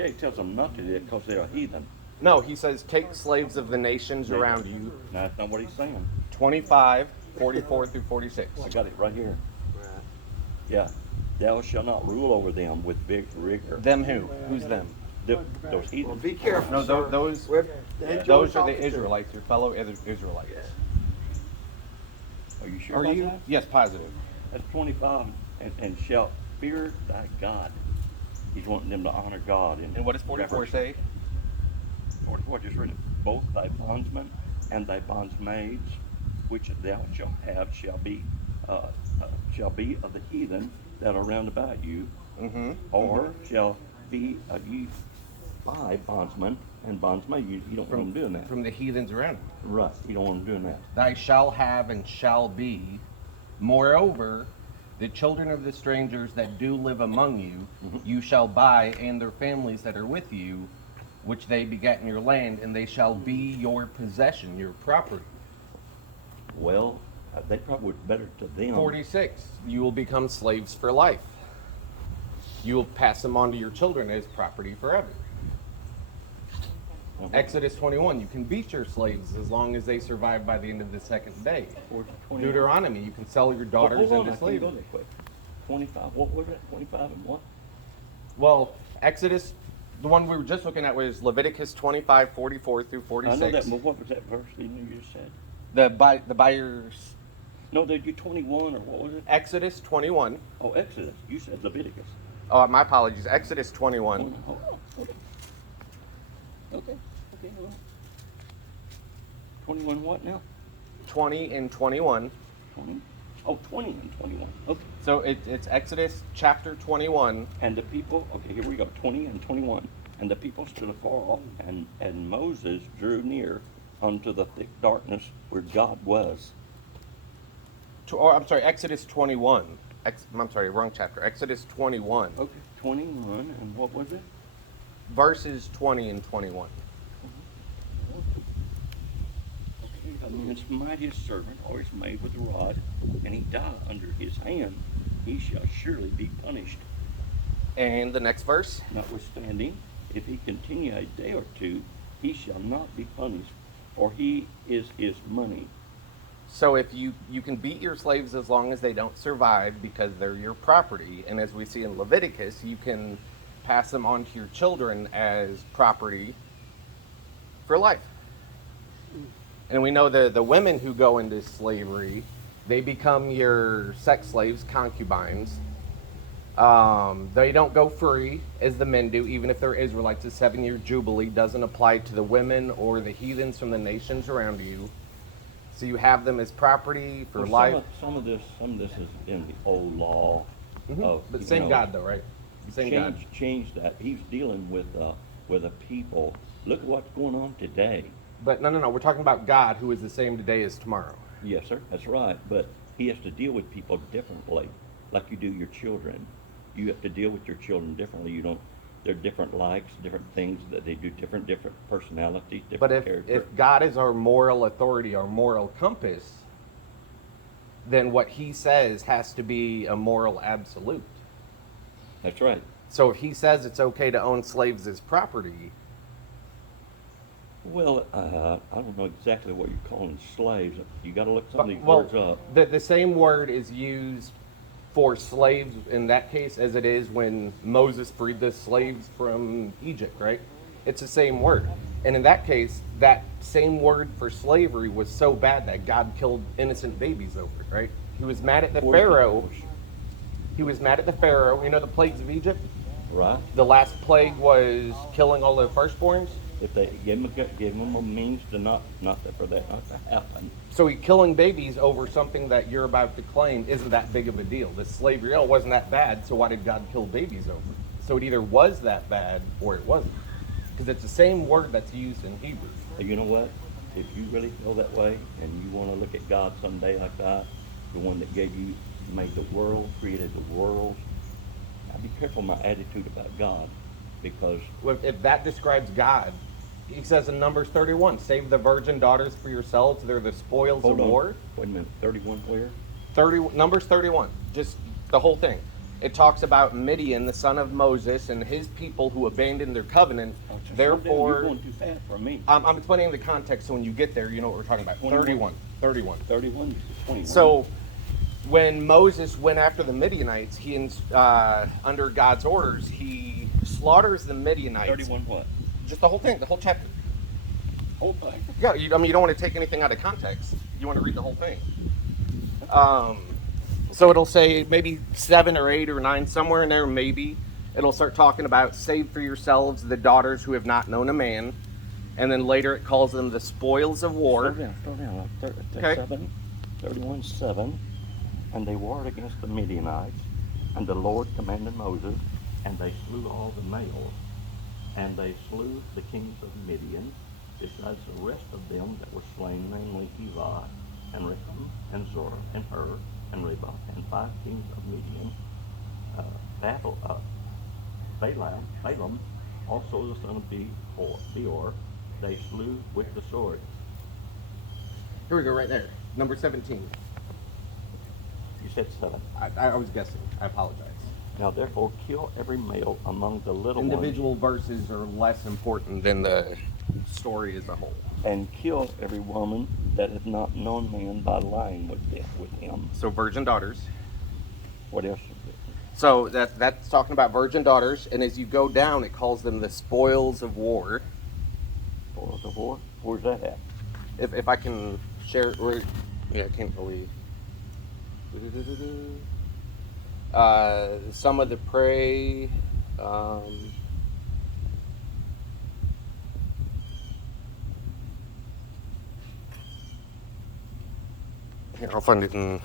Yeah, he tells them not to do it because they're a heathen. No, he says, take slaves of the nations around you. No, that's not what he's saying. 25, 44 through 46. I got it right here. Yeah. Thou shalt not rule over them with big rigor. Them who? Who's them? Those Well, heathens. be careful, No, sir. those are the Israelites, your fellow Israelites. Are you sure Are about you? that? Yes, positive. That's 25. And shalt fear thy God. He's wanting them to honor God. And what does 44 say? 44 just written, both thy bondsmen and thy bondsmaids, which thou shalt have, shall be of the heathen that are round about you, or shall be ye by bondsmen and bondsmaids. You don't want them doing that. From the heathens around you. Right. You don't want them doing that. Thy shall have and shall be. Moreover, the children of the strangers that do live among you, you shall buy, and their families that are with you, which they begat in your land, and they shall be your possession, your property. Well, they probably would better to them. 46, you will become slaves for life. You will pass them on to your children as property forever. Exodus 21, you can beat your slaves as long as they survive by the end of the second day. Deuteronomy, you can sell your daughters Hold on, into I can't slavery. go that quick. 25, what was it? 25 and what? Well, Exodus, the one we were just looking at was Leviticus 25, 44 through 46. I know that, but what was that verse that you just said? The buyers. No, did you 21 or what was it? Exodus 21. Oh, Exodus. You said Leviticus. Oh, my apologies. Exodus 21. Hold on. Okay. Okay, hold on. 21 what now? 20 and 21. 20? Oh, 20 and 21. Okay. So it's Exodus chapter 21. And the people, okay, here we go, 20 and 21. And the people stood afar off, and Moses drew near unto the thick darkness where God was. I'm sorry, Exodus 21. I'm sorry, wrong chapter. Exodus 21. Okay, 21, and what was it? Verses 20 and 21. Okay, a man smite his servant or his maid with a rod, and he die under his hand, he shall surely be punished. And the next verse. Notwithstanding, if he continue a day or two, he shall not be punished, for he is his money. So if you can beat your slaves as long as they don't survive because they're your property, and as we see in Leviticus, you can pass them on to your children as property for life. And we know the women who go into slavery, they become your sex slaves, concubines. They don't go free as the men do, even if they're Israelites. The 7-year jubilee doesn't apply to the women or the heathens from the nations around you. So you have them as property for life. Some of this is in the old law. But same God though, right? Same God. Change that. He's dealing with a people. Look what's going on today. But no. We're talking about God, who is the same today as tomorrow. Yes, sir. That's right. But he has to deal with people differently, like you do your children. You have to deal with your children differently. You don't. They're different likes, different things that they do, different personalities, different But character. if God is our moral authority, our moral compass, then what he says has to be a moral absolute. That's right. So if he says it's okay to own slaves as property, Well, I don't know exactly what you're calling slaves. You got to look some of these words up. the same word is used for slaves in that case as it is when Moses freed the slaves from Egypt, right? It's the same word. And in that case, that same word for slavery was so bad that God killed innocent babies over it, right? He was mad at the Pharaoh. He was mad at the Pharaoh. You know the plagues of Egypt? Right. The last plague was killing all the firstborns. If they give them a means to not for that not to happen. So killing babies over something that you're about to claim isn't that big of a deal. The slavery, oh, it wasn't that bad, so why did God kill babies over it? So it either was that bad or it wasn't. Because it's the same word that's used in Hebrew. You know what? If you really feel that way and you want to look at God someday like that, the one that made the world, created the world, I'd be careful my attitude about God, because If that describes God, he says in Numbers 31, save the virgin daughters for yourselves, they're the spoils of war. Wait a minute, 31 where? Numbers 31, just the whole thing. it talks about Midian, the son of Moses, and his people who abandoned their covenant. Oh, just slow down. Therefore, You're going too fast for me. I'm explaining the context so when you get there, you know what we're talking about. 21. 31. 31 to 21. So, when Moses went after the Midianites, he under God's orders, he slaughters the Midianites. 31 what? Just the whole thing, the whole chapter. Whole thing. Yeah, you don't want to take anything out of context. You want to read the whole thing. So it'll say maybe 7 or 8 or 9, somewhere in there, maybe. It'll start talking about save for yourselves the daughters who have not known a man. And then later it calls them the spoils of war. Slow down. Okay. 31:7. And they warred against the Midianites, and the Lord commanded Moses, and they slew all the males. And they slew the kings of Midian, besides the rest of them that were slain, namely Evi, and Rechem, and Zor, and Hur, and Reba, and 5 kings of Midian. Balaam, also the son of Beor, they slew with the sword. Here we go, right there. Number 17. You said 7. I was guessing. I apologize. Now therefore kill every male among the little ones, Individual verses are less important than the story as a whole. and kill every woman that hath not known man by lying with him. So virgin daughters. What else is it? So that's talking about virgin daughters, and as you go down, it calls them the spoils of war. Spoils of war? Where's that at? If I can share, I can't believe. Some of the prey. Here, I'll find it in